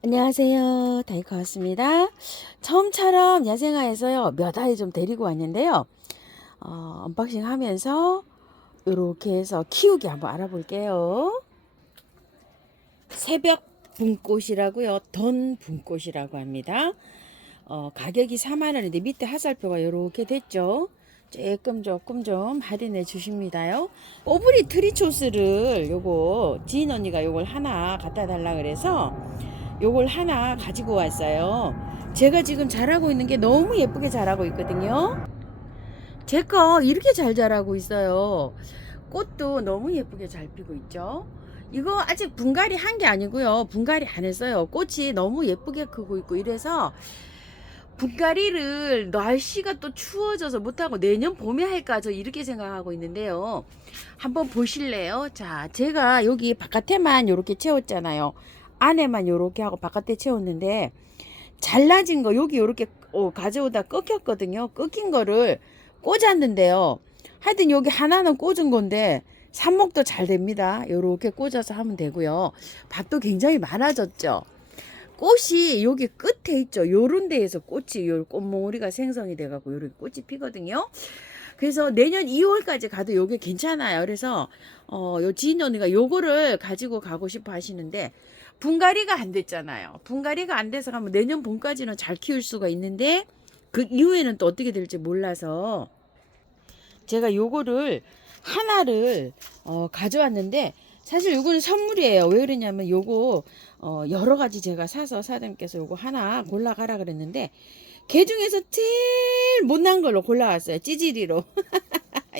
안녕하세요. 다이커 왔습니다. 처음처럼 야생화에서요 몇 아이 좀 데리고 왔는데요. 언박싱 하면서 이렇게 해서 키우기 한번 알아볼게요. 새벽 분꽃이라고요. 던 분꽃이라고 합니다. 가격이 4만원인데 밑에 화살표가 이렇게 됐죠. 조금 좀 할인해 주십니다요. 오브리 트리초스를 요거 지인 언니가 요걸 하나 갖다 달라 그래서 요걸 하나 가지고 왔어요. 제가 지금 자라고 있는 게 너무 예쁘게 자라고 있거든요. 제 거 이렇게 잘 자라고 있어요. 꽃도 너무 예쁘게 잘 피고 있죠. 이거 아직 분갈이 한 게 아니고요. 분갈이 안 했어요. 꽃이 너무 예쁘게 크고 있고 이래서 분갈이를 날씨가 또 추워져서 못하고 내년 봄에 할까 저 이렇게 생각하고 있는데요. 한번 보실래요? 자, 제가 여기 바깥에만 이렇게 채웠잖아요. 안에만 이렇게 하고 바깥에 채웠는데 잘라진 거 여기 이렇게 가져오다 꺾였거든요. 꺾인 거를 꽂았는데요. 하여튼 여기 하나는 꽂은 건데 삽목도 잘 됩니다. 이렇게 꽂아서 하면 되고요. 밭도 굉장히 많아졌죠. 꽃이 여기 끝에 있죠. 요런 데에서 꽃이 요 꽃몽우리가 생성이 돼 갖고 요렇게 꽃이 피거든요. 그래서 내년 2월까지 가도 요게 괜찮아요. 그래서 요 지인 언니가 요거를 가지고 가고 싶어 하시는데 분갈이가 안 됐잖아요. 분갈이가 안 돼서 가면 내년 봄까지는 잘 키울 수가 있는데 그 이후에는 또 어떻게 될지 몰라서 제가 요거를 하나를 가져왔는데 사실 요거는 선물이에요. 왜 그러냐면 요거 여러 가지 제가 사서 사장님께서 요거 하나 골라가라 그랬는데 개 중에서 제일 못난 걸로 골라왔어요. 찌질이로.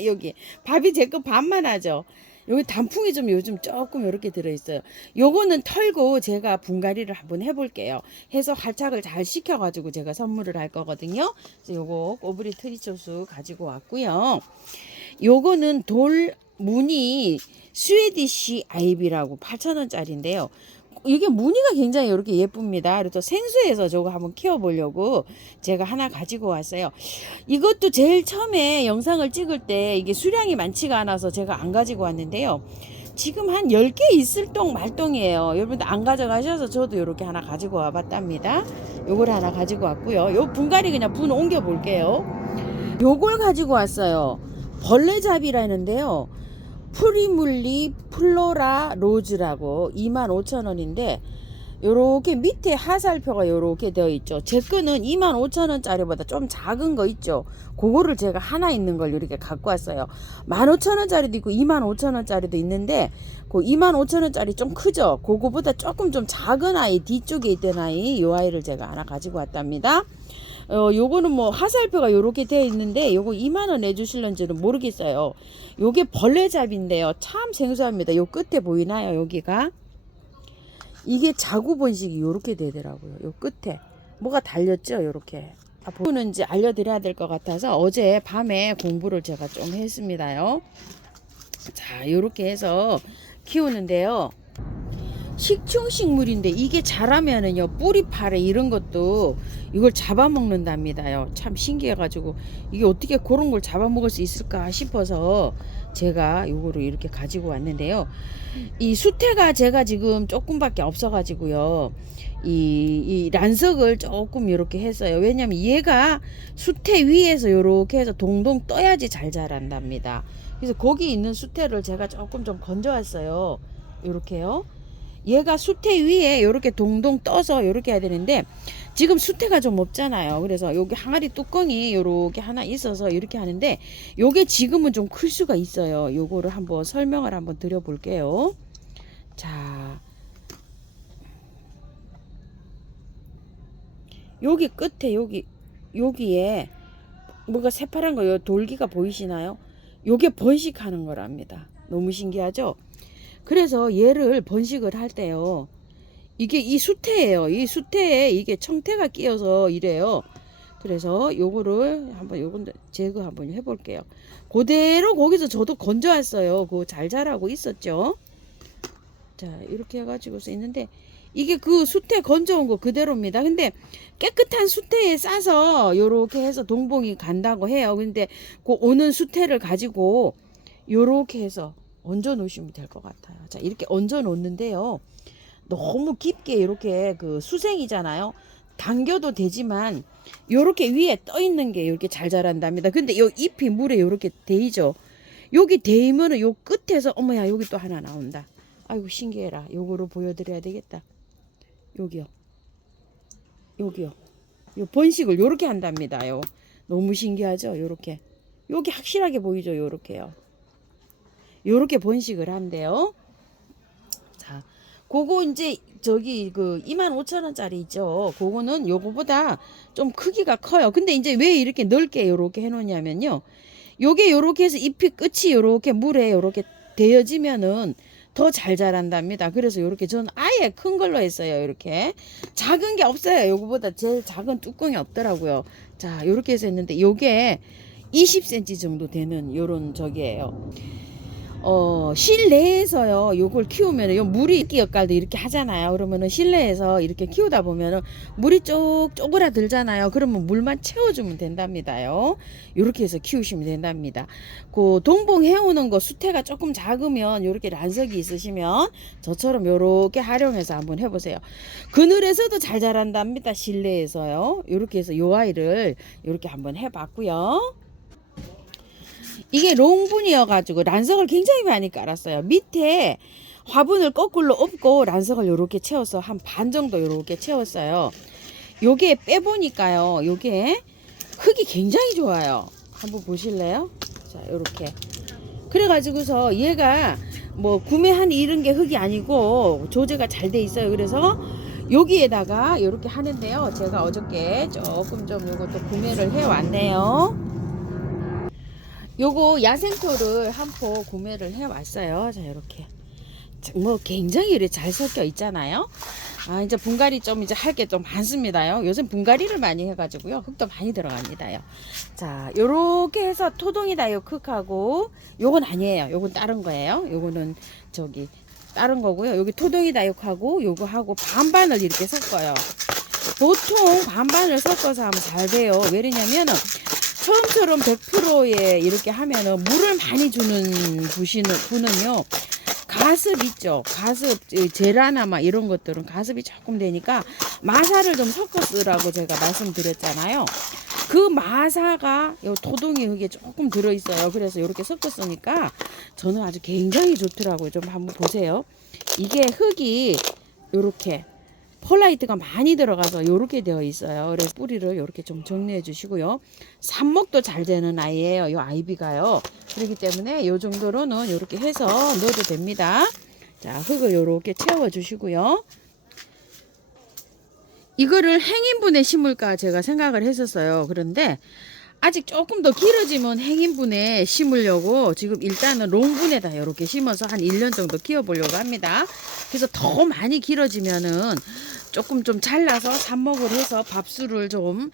여기 밥이 제 거 반만 하죠. 여기 단풍이 좀 요즘 조금 이렇게 들어있어요. 요거는 털고 제가 분갈이를 한번 해볼게요. 해서 활착을 잘 시켜가지고 제가 선물을 할 거거든요. 그래서 요거 꼬부리 트리초스 가지고 왔고요. 요거는 돌 무늬 스웨디시 아이비라고 8,000원짜리인데요. 이게 무늬가 굉장히 이렇게 예쁩니다. 그래서 생수에서 저거 한번 키워보려고 제가 하나 가지고 왔어요. 이것도 제일 처음에 영상을 찍을 때 이게 수량이 많지가 않아서 제가 안 가지고 왔는데요. 지금 한 10개 있을 똥 말똥이에요. 여러분들 안 가져가셔서 저도 이렇게 하나 가지고 와봤답니다. 요걸 하나 가지고 왔고요. 요 분갈이 그냥 분 옮겨 볼게요. 요걸 가지고 왔어요. 벌레잡이라는데요. 프리물리 플로라 로즈라고 25,000원인데 요렇게 밑에 화살표가 요렇게 되어 있죠. 제 거는 25,000원짜리보다 좀 작은 거 있죠. 그거를 제가 하나 있는 걸 이렇게 갖고 왔어요. 15,000원짜리도 있고 25,000원짜리도 있는데 그 25,000원짜리 좀 크죠. 그거보다 조금 좀 작은 아이 뒤쪽에 있던 아이 요 아이를 제가 하나 가지고 왔답니다. 요거는 뭐 화살표가 요렇게 되어 있는데 요거 2만원 내주실런지는 모르겠어요. 요게 벌레잡인데요. 참 생소합니다. 요 끝에 보이나요? 여기가 이게 자구 번식이 요렇게 되더라고요. 요 끝에 뭐가 달렸죠? 요렇게 보는지 알려드려야 될 것 같아서 어제 밤에 공부를 제가 좀 했습니다요. 자, 요렇게 해서 키우는데요. 식충식물인데 이게 자라면은요 뿌리파래 이런 것도 이걸 잡아먹는답니다요. 참 신기해가지고 이게 어떻게 그런 걸 잡아먹을 수 있을까 싶어서 제가 요거를 이렇게 가지고 왔는데요. 이 수태가 제가 지금 조금밖에 없어가지고요. 이 란석을 조금 이렇게 했어요. 왜냐면 얘가 수태 위에서 이렇게 해서 동동 떠야지 잘 자란답니다. 그래서 거기 있는 수태를 제가 조금 좀 건져왔어요. 이렇게요. 얘가 수태 위에 이렇게 동동 떠서 이렇게 해야 되는데 지금 수태가 좀 없잖아요. 그래서 여기 항아리 뚜껑이 이렇게 하나 있어서 이렇게 하는데 요게 지금은 좀 클 수가 있어요. 요거를 한번 설명을 한번 드려 볼게요. 자, 여기 끝에 여기에 뭐가 새파란 거 요 돌기가 보이시나요? 요게 번식하는 거랍니다. 너무 신기하죠? 그래서 얘를 번식을 할 때요. 이게 이 수태예요. 이 수태에 이게 청태가 끼어서 이래요. 그래서 요거를 한번 요건 제거 한번 해볼게요. 그대로 거기서 저도 건져왔어요. 그거 잘 자라고 있었죠. 자, 이렇게 해가지고 있는데 이게 그 수태 건져온 거 그대로입니다. 근데 깨끗한 수태에 싸서 요렇게 해서 동봉이 간다고 해요. 근데 그 오는 수태를 가지고 요렇게 해서 얹어 놓으시면 될 것 같아요. 자, 이렇게 얹어 놓는데요. 너무 깊게 이렇게 그 수생이잖아요. 당겨도 되지만 요렇게 위에 떠 있는 게 이렇게 잘 자란답니다. 근데 요 잎이 물에 요렇게 데이죠. 여기 데이면은 요 끝에서 어머야 여기 또 하나 나온다. 아이고 신기해라. 요거로 보여드려야 되겠다. 여기요. 여기요. 요 번식을 요렇게 한답니다. 요 너무 신기하죠. 요렇게 여기 확실하게 보이죠. 요렇게요. 요렇게 번식을 한대요. 자, 그거 이제 저기 그 25,000원짜리 있죠. 그거는 요거보다 좀 크기가 커요. 근데 이제 왜 이렇게 넓게 요렇게 해 놓냐면요. 요게 요렇게 해서 잎이 끝이 요렇게 물에 요렇게 데여지면은 더 잘 자란답니다. 그래서 요렇게 저는 아예 큰 걸로 했어요. 이렇게 작은 게 없어요. 요거보다 제일 작은 뚜껑이 없더라고요. 자, 요렇게 해서 했는데 요게 20cm 정도 되는 요런 저기예요. 실내에서요, 요걸 키우면, 요 물이 이끼 역할도 이렇게 하잖아요. 그러면은 실내에서 이렇게 키우다 보면은 물이 쪽 쪼그라들잖아요. 그러면 물만 채워주면 된답니다요. 요렇게 해서 키우시면 된답니다. 그 동봉 해오는 거 수태가 조금 작으면 요렇게 란석이 있으시면 저처럼 요렇게 활용해서 한번 해보세요. 그늘에서도 잘 자란답니다. 실내에서요. 요렇게 해서 요 아이를 요렇게 한번 해봤고요. 이게 롱분이어가지고 란석을 굉장히 많이 깔았어요. 밑에 화분을 거꾸로 엎고 란석을 요렇게 채워서 한 반 정도 요렇게 채웠어요. 요게 빼보니까요. 요게 흙이 굉장히 좋아요. 한번 보실래요? 자, 요렇게. 그래가지고서 얘가 뭐 구매한 이런 게 흙이 아니고 조제가 잘 돼 있어요. 그래서 여기에다가 요렇게 하는데요. 제가 어저께 조금 좀 요것도 구매를 해 왔네요. 요거 야생토를 한 포 구매를 해 왔어요. 자, 이렇게 뭐 굉장히 이렇게 잘 섞여 있잖아요. 아, 이제 분갈이 좀 이제 할 게 좀 많습니다요. 요즘 분갈이를 많이 해가지고요. 흙도 많이 들어갑니다요. 자, 요렇게 해서 토동이 다육흙하고 요건 아니에요. 요건 다른 거예요. 요거는 저기 다른 거고요. 여기 토동이 다육하고 요거 하고 반반을 이렇게 섞어요. 보통 반반을 섞어서 하면 잘 돼요. 왜냐면은 처음처럼 100%에 이렇게 하면은 물을 많이 주는 분은요. 가습 있죠. 가습, 제라나 막 이런 것들은 가습이 조금 되니까 마사를 좀 섞어 쓰라고 제가 말씀드렸잖아요. 그 마사가 요 토동이 흙에 조금 들어있어요. 그래서 이렇게 섞어 쓰니까 저는 아주 굉장히 좋더라고요. 좀 한번 보세요. 이게 흙이 요렇게 펄라이트가 많이 들어가서 이렇게 되어 있어요. 그래서 뿌리를 이렇게 좀 정리해 주시고요. 삽목도 잘 되는 아이예요. 이 아이비가요. 그렇기 때문에 이 정도로는 이렇게 해서 넣어도 됩니다. 자, 흙을 이렇게 채워 주시고요. 이거를 행인분에 심을까 제가 생각을 했었어요. 그런데 아직 조금 더 길어지면 행인분에 심으려고 지금 일단은 롱분에다 이렇게 심어서 한 1년 정도 키워보려고 합니다. 그래서 더 많이 길어지면은 조금 좀 잘라서 삽목을 해서 밥수를 좀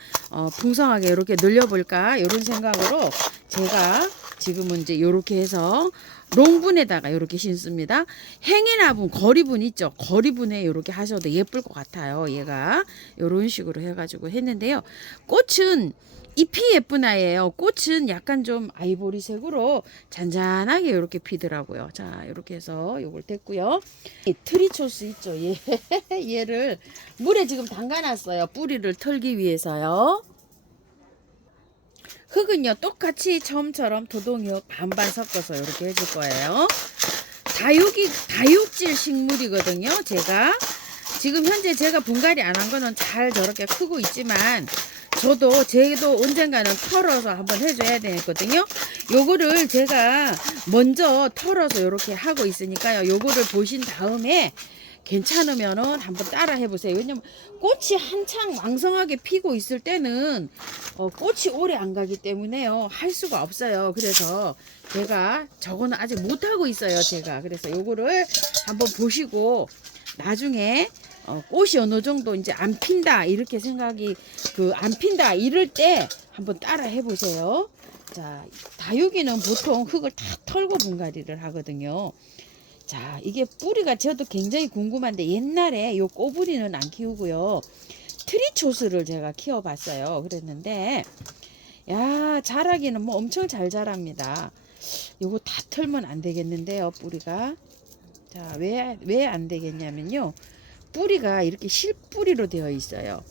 풍성하게 이렇게 늘려볼까 이런 생각으로 제가 지금은 이제 이렇게 해서 롱분에다가 이렇게 심습니다. 행인화분, 거리분 있죠. 거리분에 이렇게 하셔도 예쁠 것 같아요. 얘가 이런 식으로 해가지고 했는데요. 꽃은 잎이 예쁜 아이예요. 꽃은 약간 좀 아이보리색으로 잔잔하게 이렇게 피더라고요. 자, 이렇게 해서 요걸 됐고요. 트리초스 있죠. 얘를 물에 지금 담가놨어요. 뿌리를 털기 위해서요. 흙은요 똑같이 처음처럼 도동이흙 반반 섞어서 이렇게 해줄 거예요. 다육질 식물이거든요. 제가 지금 현재 제가 분갈이 안 한 거는 잘 저렇게 크고 있지만 저도 언젠가는 털어서 한번 해줘야 되거든요. 요거를 제가 먼저 털어서 이렇게 하고 있으니까요. 요거를 보신 다음에 괜찮으면은 한번 따라 해보세요. 왜냐면 꽃이 한창 왕성하게 피고 있을 때는 꽃이 오래 안 가기 때문에요. 할 수가 없어요. 그래서 제가 저거는 아직 못하고 있어요. 제가 그래서 요거를 한번 보시고 나중에 꽃이 어느 정도 이제 안 핀다 이렇게 생각이 안 핀다 이럴 때 한번 따라 해보세요. 자, 다육이는 보통 흙을 다 털고 분갈이를 하거든요. 자, 이게 뿌리가 저도 굉장히 궁금한데 옛날에 요 꼬부리는 안 키우고요. 트리초스를 제가 키워봤어요. 그랬는데 야, 자라기는 뭐 엄청 잘 자랍니다. 요거 다 털면 안 되겠는데요, 뿌리가. 자, 왜 안 되겠냐면요. 뿌리가 이렇게 실뿌리로 되어 있어요.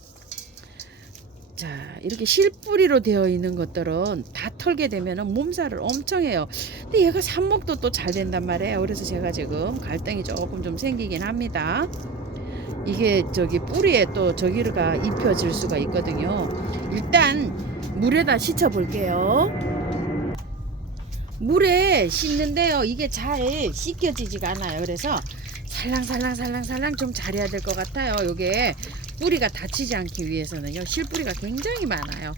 자, 이렇게 실뿌리로 되어 있는 것들은 다 털게 되면 몸살을 엄청 해요. 근데 얘가 삽목도 또 잘 된단 말이에요. 그래서 제가 지금 갈등이 조금 좀 생기긴 합니다. 이게 저기 뿌리에 또 저기가 입혀질 수가 있거든요. 일단 물에다 씻어 볼게요. 물에 씻는데요, 이게 잘 씻겨지지가 않아요. 그래서 살랑살랑 좀 잘해야 될 것 같아요. 요게 뿌리가 다치지 않기 위해서는요, 실뿌리가 굉장히 많아요.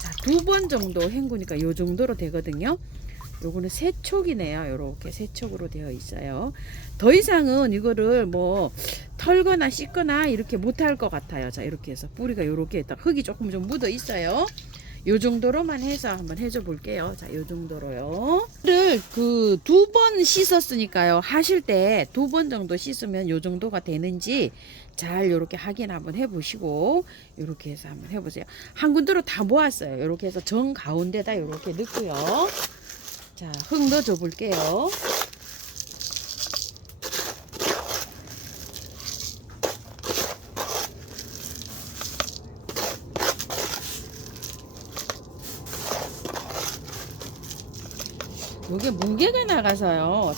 자, 2번 정도 헹구니까 요 정도로 되거든요. 요거는 세촉이네요. 요렇게 세촉으로 되어 있어요. 더 이상은 이거를 뭐 털거나 씻거나 이렇게 못할 것 같아요. 자, 이렇게 해서 뿌리가 요렇게 흙이 조금 좀 묻어 있어요. 요 정도로만 해서 한번 해줘 볼게요. 자, 요 정도로요. 를 그 2번 씻었으니까요. 하실 때 2번 정도 씻으면 요 정도가 되는지 잘 요렇게 확인 한번 해 보시고, 요렇게 해서 한번 해 보세요. 한 군데로 다 모았어요. 요렇게 해서 정 가운데다 요렇게 넣고요. 자, 흙 넣어줘 볼게요. 요게 무게가 나가서요,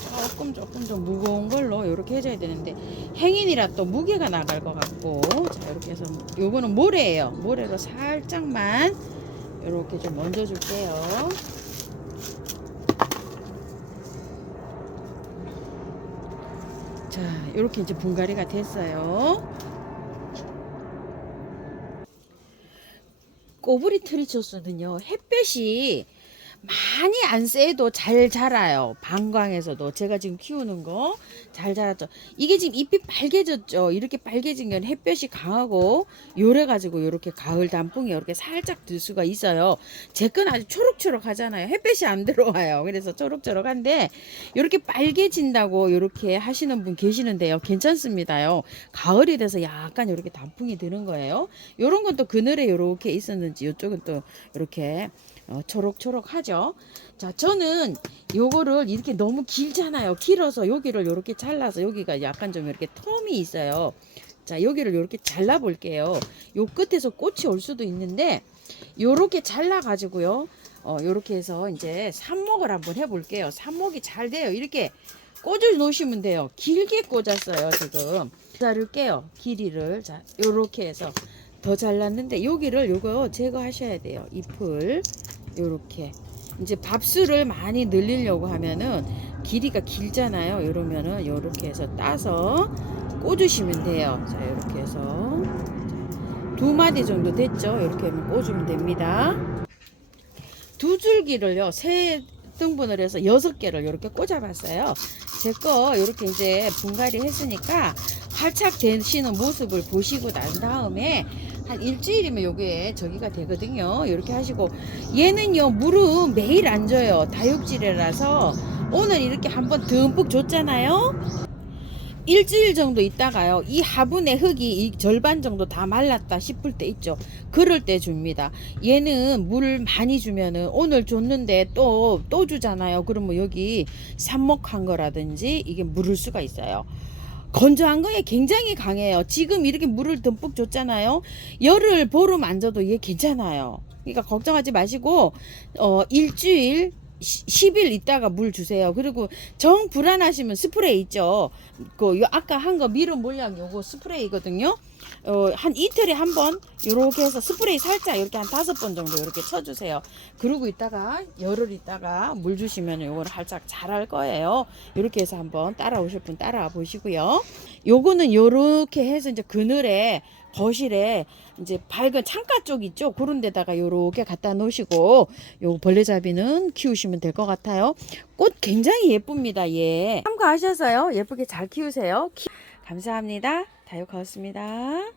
조금 좀 무거운 걸로 이렇게 해줘야 되는데 행인이라 또 무게가 나갈 것 같고. 자, 이렇게 해서 요거는 모래예요. 모래로 살짝만 이렇게 좀 얹어 줄게요. 자, 이렇게 이제 분갈이가 됐어요. 꼬부리 트리초스는요, 햇볕이 많이 안 쐬도 잘 자라요. 방광에서도 제가 지금 키우는 거 잘 자랐죠. 이게 지금 잎이 빨개졌죠. 이렇게 빨개진 건 햇볕이 강하고 요래 가지고 이렇게 가을 단풍이 이렇게 살짝 들 수가 있어요. 제 건 아주 초록초록 하잖아요. 햇볕이 안 들어와요. 그래서 초록초록한데 이렇게 빨개진다고 이렇게 하시는 분 계시는데요, 괜찮습니다요. 가을이 돼서 약간 이렇게 단풍이 드는 거예요. 요런 건 또 그늘에 이렇게 있었는지 이쪽은 또 이렇게 초록초록하죠. 자, 저는 요거를 이렇게 너무 길잖아요. 길어서 여기를 이렇게 잘라서 여기가 약간 좀 이렇게 텀이 있어요. 자, 여기를 이렇게 잘라 볼게요. 요 끝에서 꽃이 올 수도 있는데 요렇게 잘라 가지고요, 요렇게 해서 이제 삽목을 한번 해 볼게요. 삽목이 잘 돼요. 이렇게 꽂아 놓으시면 돼요. 길게 꽂았어요. 지금 자를게요, 길이를. 자, 요렇게 해서 더 잘랐는데 여기를 요거 제거하셔야 돼요. 잎을 요렇게 이제 밥수를 많이 늘리려고 하면은 길이가 길잖아요. 이러면은 요렇게 해서 따서 꽂으시면 돼요. 자, 요렇게 해서 2마디 정도 됐죠. 이렇게 하면 꽂으면 됩니다. 2줄기를요, 3등분을 해서 6개를 이렇게 꽂아봤어요. 제 거 이렇게 이제 분갈이 했으니까 활착 되시는 모습을 보시고 난 다음에 한 일주일이면 요게 저기가 되거든요. 이렇게 하시고, 얘는요, 물은 매일 안 줘요. 다육질이라서 오늘 이렇게 한번 듬뿍 줬잖아요. 일주일 정도 있다가요, 이 화분의 흙이 이 절반 정도 다 말랐다 싶을 때 있죠. 그럴 때 줍니다. 얘는 물 많이 주면은 오늘 줬는데 또 주잖아요. 그러면 여기 삽목한 거라든지 이게 물을 수가 있어요. 건조한 거에 굉장히 강해요. 지금 이렇게 물을 듬뿍 줬잖아요. 열을 보름 안 줘도 얘 괜찮아요. 그러니까 걱정하지 마시고 일주일 10일 있다가 물 주세요. 그리고 정 불안하시면 스프레이 있죠. 그 아까 한 거 미름 물량 요거 스프레이거든요. 한 이틀에 한 번 요렇게 해서 스프레이 살짝 이렇게 한 5번 정도 이렇게 쳐주세요. 그러고 있다가 열흘 있다가 물 주시면 요거를 살짝 자랄 거예요. 이렇게 해서 한번 따라오실 분 따라와 보시고요. 요거는 요렇게 해서 이제 그늘에 거실에 이제 밝은 창가 쪽 있죠. 그런 데다가 요렇게 갖다 놓으시고 요 벌레잡이는 키우시면 될 것 같아요. 꽃 굉장히 예쁩니다. 예. 참고하셔서요, 예쁘게 잘 키우세요. 감사합니다. 다육하였습니다.